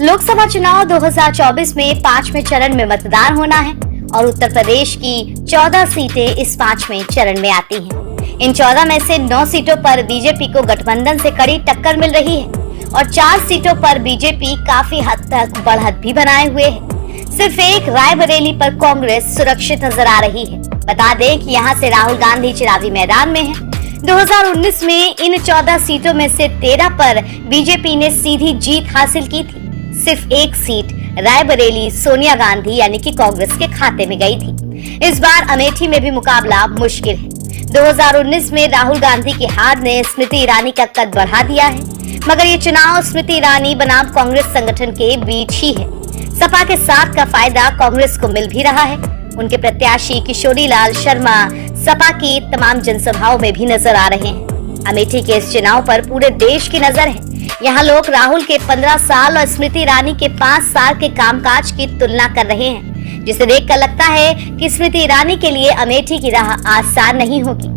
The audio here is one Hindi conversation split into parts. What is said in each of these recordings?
लोकसभा चुनाव 2024 में 5वें चरण में मतदान होना है और उत्तर प्रदेश की 14 सीटें इस 5वें चरण में आती हैं। इन 14 में से 9 सीटों पर बीजेपी को गठबंधन से कड़ी टक्कर मिल रही है और 4 सीटों पर बीजेपी काफी हद तक बढ़त भी बनाए हुए है। सिर्फ एक रायबरेली पर कांग्रेस सुरक्षित नजर आ रही है। बता दें कि यहाँ से राहुल गांधी चुनावी मैदान में है। 2019 में इन 14 सीटों में से 13 पर बीजेपी ने सीधी जीत हासिल की थी। सिर्फ एक सीट रायबरेली सोनिया गांधी यानी कि कांग्रेस के खाते में गई थी। इस बार अमेठी में भी मुकाबला मुश्किल है। 2019 में राहुल गांधी की हार ने स्मृति ईरानी का कद बढ़ा दिया है, मगर ये चुनाव स्मृति ईरानी बनाम कांग्रेस संगठन के बीच ही है। सपा के साथ का फायदा कांग्रेस को मिल भी रहा है। उनके प्रत्याशी किशोरी लाल शर्मा सपा की तमाम जनसभाओं में भी नजर आ रहे हैं। अमेठी के इस चुनाव पर पूरे देश की नजर है। यहाँ लोग राहुल के 15 साल और स्मृति ईरानी के 5 साल के कामकाज की तुलना कर रहे हैं, जिसे देखकर लगता है कि स्मृति ईरानी के लिए अमेठी की राह आसान नहीं होगी।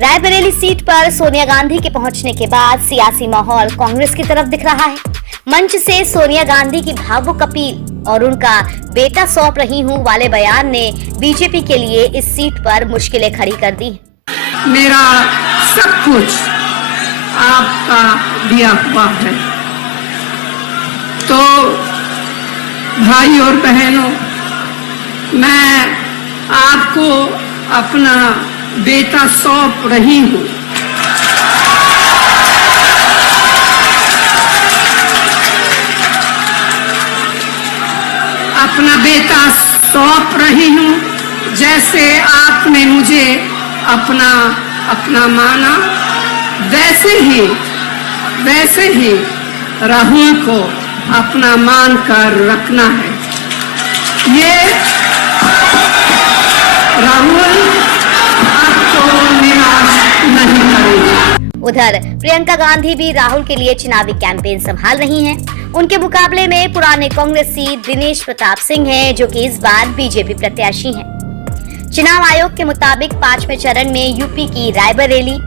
रायबरेली सीट पर सोनिया गांधी के पहुंचने के बाद सियासी माहौल कांग्रेस की तरफ दिख रहा है। मंच से सोनिया गांधी की भावुक अपील और उनका बेटा सौंप रही हूँ वाले बयान ने बीजेपी के लिए इस सीट पर मुश्किलें खड़ी कर दी। मेरा सब कुछ आपका दिया हुआ है, तो भाई और बहनों, मैं आपको अपना बेटा सौंप रही हूँ। अपना बेटा सौंप रही हूँ, जैसे आपने मुझे अपना माना, वैसे ही राहुल को अपना मान कर रखना है। ये राहुल आपको निराश नहीं करेगा। उधर प्रियंका गांधी भी राहुल के लिए चुनावी कैंपेन संभाल रही हैं। उनके मुकाबले में पुराने कांग्रेसी दिनेश प्रताप सिंह हैं, जो कि इस बार बीजेपी प्रत्याशी हैं। चुनाव आयोग के मुताबिक 5वें चरण में यूपी की रायबरेली,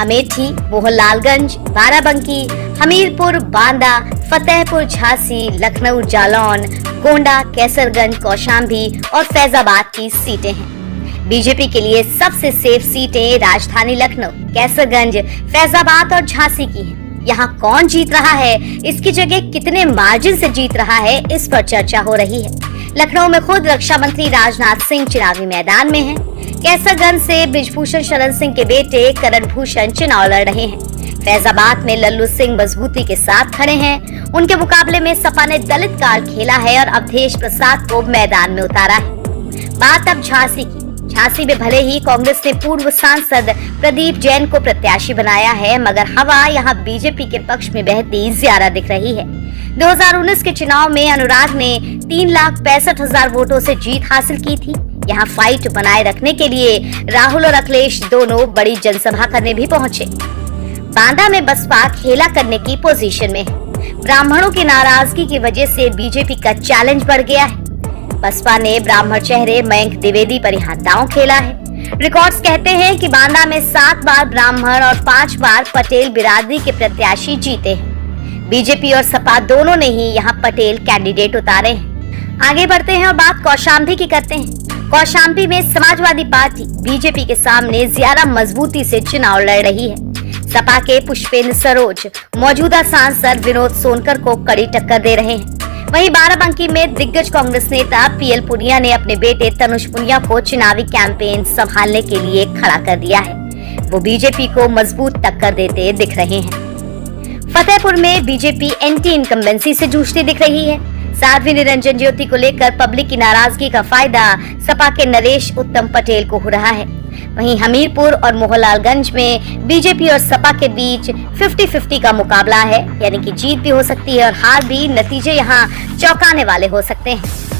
अमेठी, मोहनलालगंज, बाराबंकी, हमीरपुर, बांदा, फतेहपुर, झांसी, लखनऊ, जालौन, गोंडा, कैसरगंज, कौशाम्बी और फैजाबाद की सीटें हैं। बीजेपी के लिए सबसे सेफ सीटें राजधानी लखनऊ, कैसरगंज, फैजाबाद और झांसी की हैं। यहाँ कौन जीत रहा है, इसकी जगह कितने मार्जिन से जीत रहा है, इस पर चर्चा हो रही है। लखनऊ में खुद रक्षा मंत्री राजनाथ सिंह चुनावी मैदान में हैं। कैसरगंज से बृजभूषण शरण सिंह के बेटे करण भूषण चुनाव लड़ रहे हैं। फैजाबाद में लल्लू सिंह मजबूती के साथ खड़े हैं। उनके मुकाबले में सपा ने दलित कार्ड खेला है और अवधेश प्रसाद को मैदान में उतारा है। बात अब झांसी की। झांसी में भले ही कांग्रेस ने पूर्व सांसद प्रदीप जैन को प्रत्याशी बनाया है, मगर हवा यहाँ बीजेपी के पक्ष में बहती ज्यादा दिख रही है। 2019 के चुनाव में अनुराग ने 3,65,000 वोटों से जीत हासिल की थी। यहाँ फाइट बनाए रखने के लिए राहुल और अखिलेश दोनों बड़ी जनसभा करने भी पहुंचे। बांदा में बसपा खेला करने की पोजीशन में है। ब्राह्मणों की नाराजगी की वजह से बीजेपी का चैलेंज बढ़ गया है। बसपा ने ब्राह्मण चेहरे मयंक द्विवेदी पर यहाँ दांव खेला है। रिकॉर्ड्स कहते हैं कि बांदा में 7 बार ब्राह्मण और 5 बार पटेल बिरादरी के प्रत्याशी जीते हैं। बीजेपी और सपा दोनों ने ही यहाँ पटेल कैंडिडेट उतारे हैं। आगे बढ़ते हैं और बात कौशाम्बी की करते हैं। कौशाम्बी में समाजवादी पार्टी बीजेपी के सामने ज्यादा मजबूती से चुनाव लड़ रही है। सपा के पुष्पेंद्र सरोज मौजूदा सांसद विनोद सोनकर को कड़ी टक्कर दे रहे हैं। वहीं बाराबंकी में दिग्गज कांग्रेस नेता पीएल पुनिया ने अपने बेटे तनुष पुनिया को चुनावी कैंपेन संभालने के लिए खड़ा कर दिया है। वो बीजेपी को मजबूत टक्कर देते दिख रहे हैं। फतेहपुर में बीजेपी एंटी इनकम्बेंसी से जूझती दिख रही है। साध्वी निरंजन ज्योति को लेकर पब्लिक की नाराजगी का फायदा सपा के नरेश उत्तम पटेल को हो रहा है। वहीं हमीरपुर और मोहनलालगंज में बीजेपी और सपा के बीच 50-50 का मुकाबला है, यानी कि जीत भी हो सकती है और हार भी। नतीजे यहाँ चौंकाने वाले हो सकते हैं।